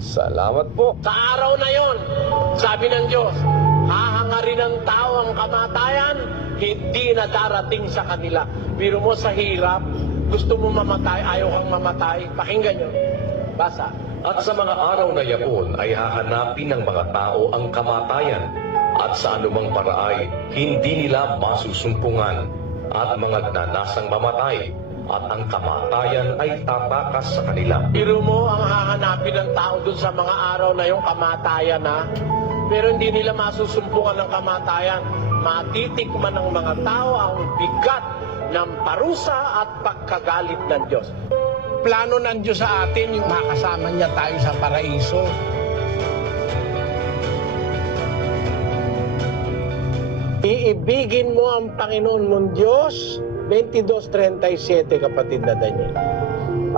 Salamat po. Sa araw na yon, sabi ng Diyos, hahangarin ng tao ang kamatayan, hindi na darating sa kanila. Biro mo sa hirap, gusto mo mamatay, ayaw kang mamatay, pakinggan nyo. Basa. At sa mga araw na yaon ay hahanapin ng mga tao ang kamatayan, at sa anumang paraay hindi nila masusumpungan, at mga nanasang mamatay, at ang kamatayan ay tatakas sa kanila. Biro mo ang hahanapin ng tao dun sa mga araw na yung kamatayan na, pero hindi nila masusumpungan ng kamatayan. Matitikman ng mga tao ang bigat ng parusa at pagkagalit ng Diyos. Plano ng Diyos sa atin yung makasama niya tayo sa paraiso. Iibigin mo ang Panginoon mong Diyos. 22:37, kapatid na Daniel.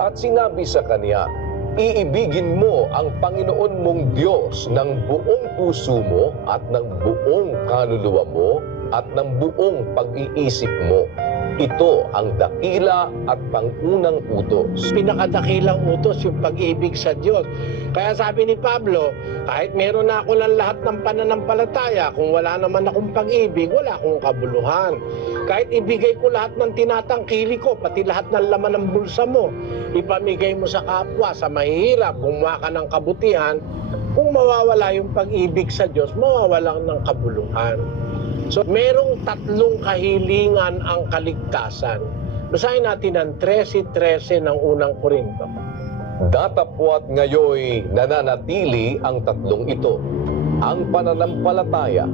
At sinabi sa kanya, iibigin mo ang Panginoon mong Diyos ng buong puso mo at ng buong kaluluwa mo at ng buong pag-iisip mo. Ito ang dakila at pangunang utos. Pinakadakilang utos yung pag-ibig sa Diyos. Kaya sabi ni Pablo, kahit meron na ako ng lahat ng pananampalataya, kung wala naman akong pag-ibig, wala akong kabuluhan. Kahit ibigay ko lahat ng tinatangkili ko, pati lahat ng laman ng bulsa mo, ipamigay mo sa kapwa, sa mahihirap, gumawa ka ng kabutihan, kung mawawala yung pag-ibig sa Diyos, mawawalan ng kabuluhan. So, merong tatlong kahilingan ang kaligtasan. Basahin natin ang 13:13 ng unang Korinto. Datapwat ngayoy nananatili ang tatlong ito, ang pananampalataya,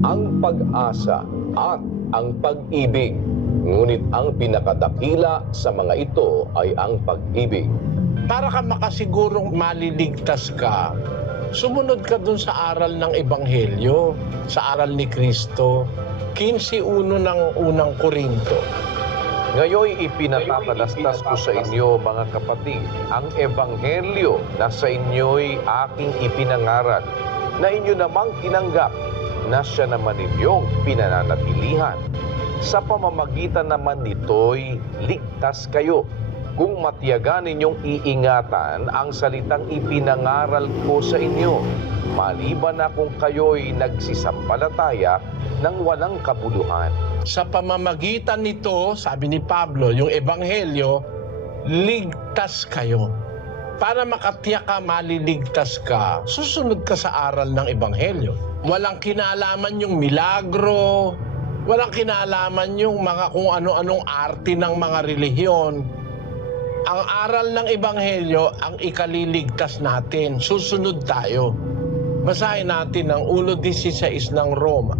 ang pag-asa, at ang pag-ibig. Ngunit ang pinakadakila sa mga ito ay ang pag-ibig. Para ka makasigurong maliligtas ka, sumunod ka dun sa aral ng Ebanghelyo, sa aral ni Kristo, 15:1 ng unang Korinto. Ngayoy ipinatatalastas ko sa inyo, mga kapatid, ang ebanghelyo na sa inyo'y aking ipinangaral, na inyo namang tinanggap, na siya naman ninyong pinananatilihan. Sa pamamagitan naman nito'y ligtas kayo, kung matiyagan ninyong iingatan ang salitang ipinangaral ko sa inyo, maliban na kung kayo'y nagsisampalataya ng walang kabuluhan. Sa pamamagitan nito, sabi ni Pablo, yung Ebanghelyo, ligtas kayo. Para makatiyak ka, maliligtas ka, susunod ka sa aral ng Ebanghelyo. Walang kinalaman yung milagro, walang kinalaman yung mga kung ano-anong arte ng mga relihiyon. Ang aral ng Ebanghelyo ang ikaliligtas natin. Susunod tayo. Basahin natin ang 1:16 ng Roma.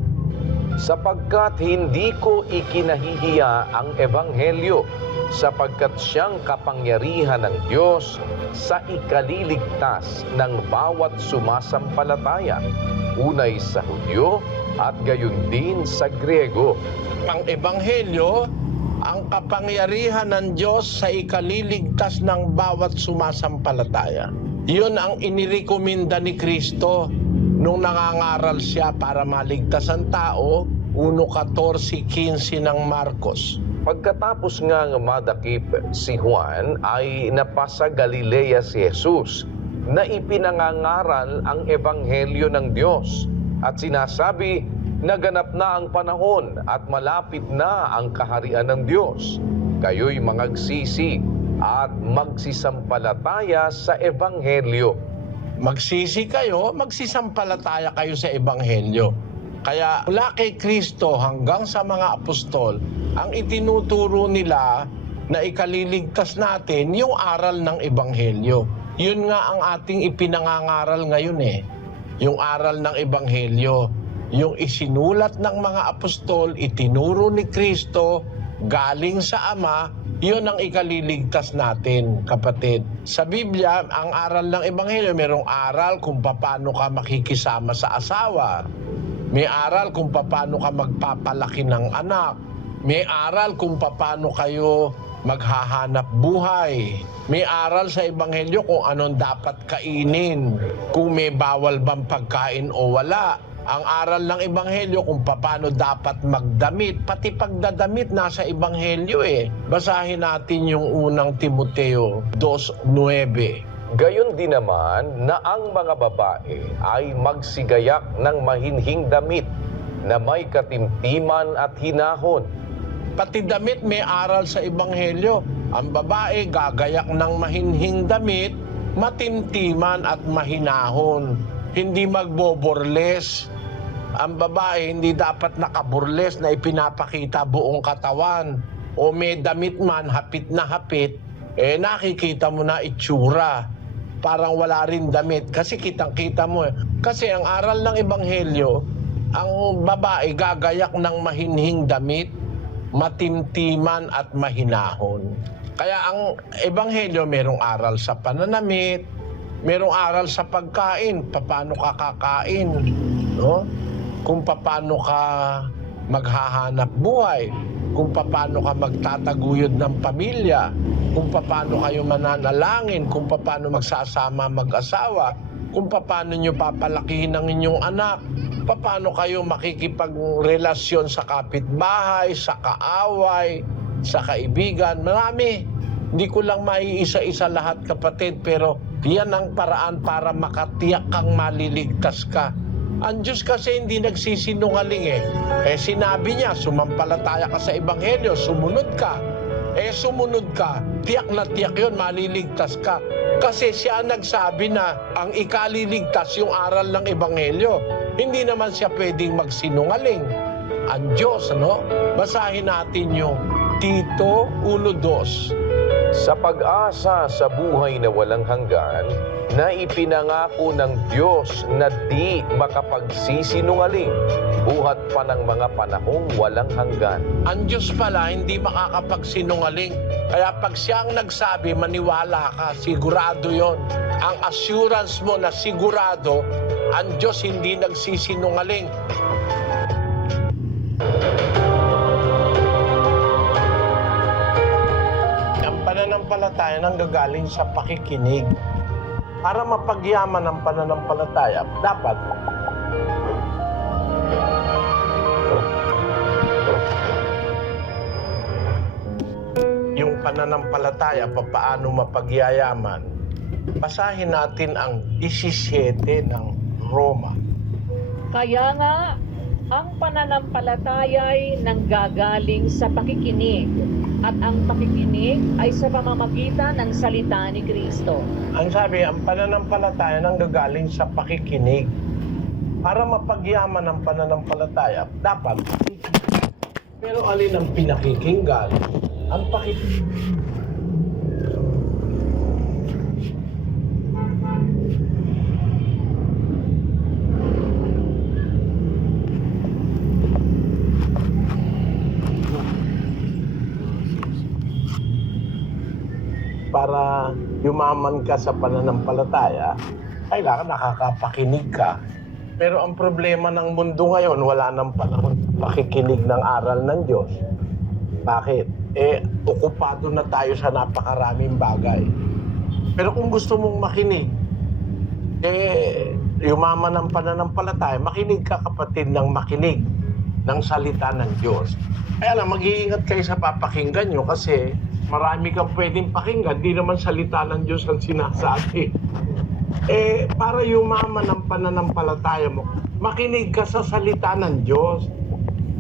Sapagkat hindi ko ikinahihiya ang ebanghelyo, sapagkat siyang kapangyarihan ng Diyos sa ikaliligtas ng bawat sumasampalataya, unay sa Hudyo at gayon din sa Griego. Ang Ebanghelyo, ang kapangyarihan ng Diyos sa ikaliligtas ng bawat sumasampalataya. Yun ang inirekomenda ni Kristo nung nangangaral siya para maligtas ang tao, 1:14-15 ng Marcos. Pagkatapos nga madakip si Juan, ay napasa Galilea si Jesus, na ipinangangaral ang ebanghelyo ng Diyos, at sinasabi, naganap na ang panahon at malapit na ang kaharian ng Diyos. Kayo'y mangagsisi at magsisampalataya sa ebanghelyo. Magsisi kayo, magsisampalataya kayo sa Ebanghelyo. Kaya mula kay Kristo hanggang sa mga apostol, ang itinuturo nila na ikaliligtas natin yung aral ng Ebanghelyo. Yun nga ang ating ipinangangaral ngayon eh. Yung aral ng Ebanghelyo. Yung isinulat ng mga apostol, itinuro ni Kristo, galing sa Ama, yun ang ikaliligtas natin, kapatid. Sa Biblia, ang aral ng Ebanghelyo, merong aral kung paano ka makikisama sa asawa. May aral kung paano ka magpapalaki ng anak. May aral kung paano kayo maghahanap buhay. May aral sa Ebanghelyo kung anong dapat kainin, kung may bawal bang pagkain o wala. Ang aral ng Ebanghelyo kung paano dapat magdamit, pati pagdadamit nasa Ebanghelyo eh. Basahin natin yung unang Timoteo 2:9. Gayon din naman na ang mga babae ay magsigayak ng mahinhing damit na may katimtiman at hinahon. Pati damit may aral sa Ebanghelyo. Ang babae gagayak ng mahinhing damit, matimtiman at mahinahon. Hindi magboborles. Ang babae hindi dapat nakaburles na ipinapakita buong katawan. O may damit man, hapit na hapit, nakikita mo na itsura. Parang wala rin damit kasi kitang-kita mo. Kasi ang aral ng Ebanghelyo, ang babae gagayak ng mahinhing damit, matimtiman at mahinahon. Kaya ang Ebanghelyo merong aral sa pananamit, merong aral sa pagkain, paano ka kakain, no? Kung paano ka maghahanap buhay, kung paano ka magtataguyod ng pamilya, kung paano kayo mananalangin, kung paano magsasama mag-asawa, kung paano nyo papalakihin ang inyong anak, paano kayo makikipagrelasyon sa kapitbahay, sa kaaway, sa kaibigan. Marami. Hindi ko lang maiisa-isa lahat, kapatid, pero yan ang paraan para makatiyak kang maliligtas ka. Ang Diyos kasi hindi nagsisinungaling sinabi niya, sumampalataya ka sa Ebanghelyo, sumunod ka. Sumunod ka, tiyak na tiyak yun, maliligtas ka. Kasi siya nagsabi na ang ikaliligtas yung aral ng Ebanghelyo. Hindi naman siya pwedeng magsinungaling. Ang Diyos, no? Basahin natin yung Tito 1:2. Sa pag-asa sa buhay na walang hanggan, na ipinangako ng Diyos na di makapagsisinungaling, buhat pa ng mga panahong walang hanggan. Ang Diyos pala hindi makakapagsinungaling. Kaya pag siya ang nagsabi, maniwala ka, sigurado yon. Ang assurance mo na sigurado, ang Diyos hindi nagsisinungaling. Ang pananampalataya nanggagaling sa pakikinig. Para mapagyaman ang pananampalataya, dapat yung pananampalataya, paano mapagyayaman. Basahin natin ang 17 ng Roma. Kaya nga, ang pananampalataya ay nanggagaling sa pakikinig, at ang pakikinig ay sa pamamagitan ng salita ni Kristo. Ang sabi, ang pananampalataya nanggagaling sa pakikinig. Para mapagyaman ang pananampalataya, dapat. Pero alin ang pinakikinggan? Ang pakikinig. Para yumaman ka sa pananampalataya, kailangan nakakapakinig ka. Pero ang problema ng mundo ngayon, wala nang panahon pakikinig ng aral ng Diyos. Bakit? Okupado na tayo sa napakaraming bagay. Pero kung gusto mong makinig, yumaman ang pananampalataya, makinig ka, kapatid, ng makinig ng salita ng Diyos. Kaya lang, mag-iingat kayo sa papakinggan nyo kasi marami kang pwedeng pakinggan, di naman salita ng Diyos ang sinasabi. Para yumaman ang pananampalataya mo, makinig ka sa salita ng Diyos.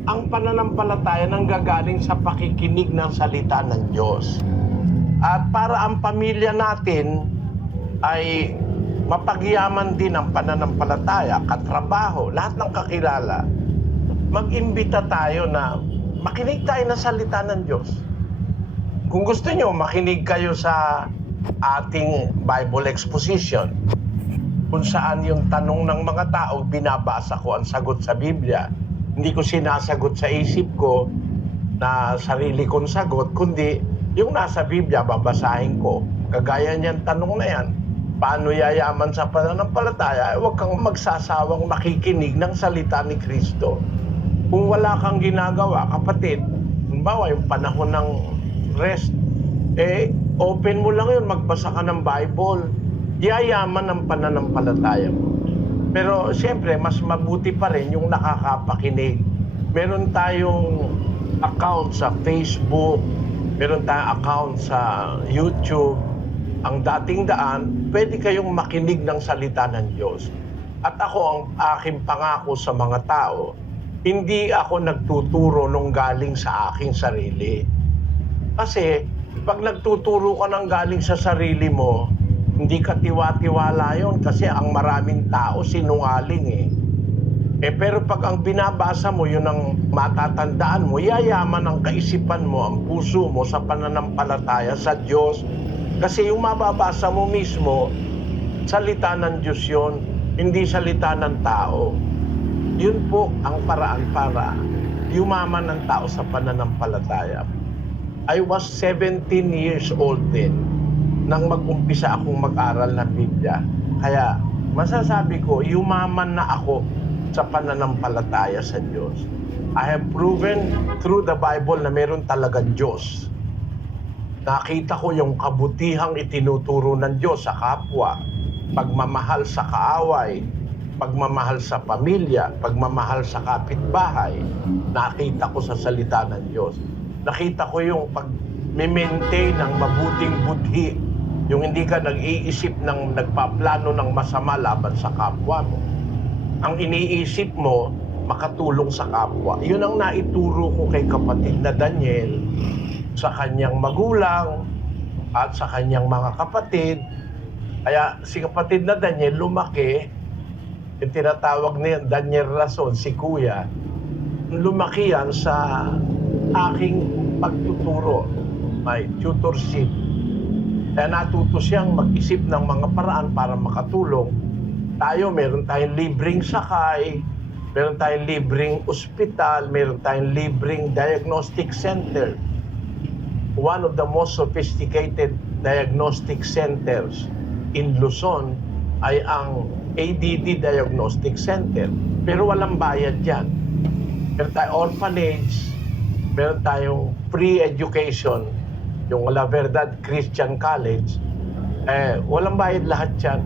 Ang pananampalataya nanggagaling sa pakikinig ng salita ng Diyos. At para ang pamilya natin ay mapagyaman din ang pananampalataya, katrabaho, lahat ng kakilala, mag-imbita tayo na makinig tayo ng salita ng Diyos. Kung gusto nyo, makinig kayo sa ating Bible exposition, kung saan yung tanong ng mga tao, binabasa ko ang sagot sa Biblia. Hindi ko sinasagot sa isip ko na sarili kong sagot, kundi yung nasa Biblia, babasahin ko. Kagaya niyan tanong na yan, paano yayaman sa pananampalataya? Huwag kang magsasawang makikinig ng salita ni Kristo. Kung wala kang ginagawa, kapatid, halimbawa yung panahon ng rest, open mo lang yun, magbasa ka ng Bible, yayaman ang pananampalataya mo. Pero siyempre, mas mabuti pa rin yung nakakapakinig. Meron tayong account sa Facebook, meron tayong account sa YouTube, ang dating daan, pwede kayong makinig ng salita ng Diyos. At ako, ang aking pangako sa mga tao, hindi ako nagtuturo nung galing sa aking sarili. Kasi pag nagtuturo ka ng galing sa sarili mo, hindi ka tiwa-tiwala yun kasi ang maraming tao sinungaling eh. Pero pag ang binabasa mo, yun ang matatandaan mo, yayaman ang kaisipan mo, ang puso mo sa pananampalataya sa Diyos. Kasi yung mababasa mo mismo, salita ng Diyos yun, hindi salita ng tao. Yun po ang paraan para yumaman ng tao sa pananampalataya. I was 17 years old din nang mag-umpisa akong mag-aral ng Biblia. Kaya masasabi ko, yumaman na ako sa pananampalataya sa Diyos. I have proven through the Bible na meron talaga Diyos. Nakita ko yung kabutihang itinuturo ng Diyos sa kapwa, pagmamahal sa kaaway, pagmamahal sa pamilya, pagmamahal sa kapitbahay. Nakita ko sa salita ng Diyos. Nakita ko yung pag-maintain ng mabuting budhi, yung hindi ka nag-iisip ng nagpaplano ng masama laban sa kapwa mo. Ang iniisip mo, makatulong sa kapwa. Yun ang naituro ko kay kapatid na Daniel sa kanyang magulang at sa kanyang mga kapatid. Kaya si kapatid na Daniel lumaki, yung tinatawag niya Daniel Rason, si Kuya, lumaki yan sa aking pagtuturo, may tutorship. Kaya natuto siyang mag-isip ng mga paraan para makatulong. Tayo, meron tayong libreng sakay, meron tayong libreng ospital, meron tayong libreng diagnostic center. One of the most sophisticated diagnostic centers in Luzon ay ang ADD Diagnostic Center. Pero walang bayad yan. Meron tayong orphanage, meron tayong free education, yung La Verdad Christian College, walang bayad lahat yan.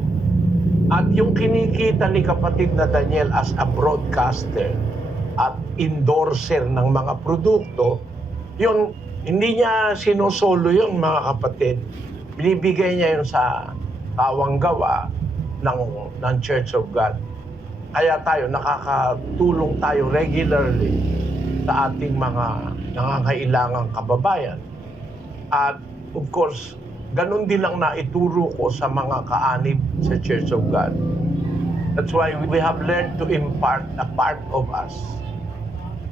At yung kinikita ni kapatid na Daniel as a broadcaster at endorser ng mga produkto, yun, hindi niya sinusolo yun mga kapatid. Binibigay niya yun sa tawang gawa ng Church of God. Kaya tayo, nakakatulong tayo regularly sa ating mga nangangailangang kababayan. At of course, ganun din ang naituro ko sa mga kaanib sa Church of God. That's why we have learned to impart a part of us,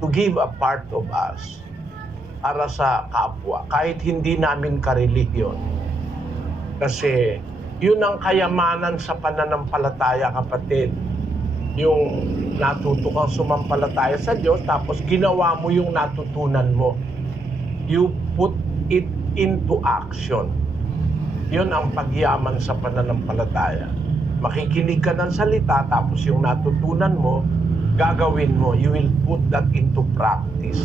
to give a part of us para sa kapwa, kahit hindi namin karelihiyon. Kasi yun ang kayamanan sa pananampalataya, kapatid. Yung natuto kang sumampalataya sa Diyos, tapos ginawa mo yung natutunan mo. You put it into action. Yun ang pagyaman sa pananampalataya. Makikinig ka ng salita, tapos yung natutunan mo, gagawin mo. You will put that into practice.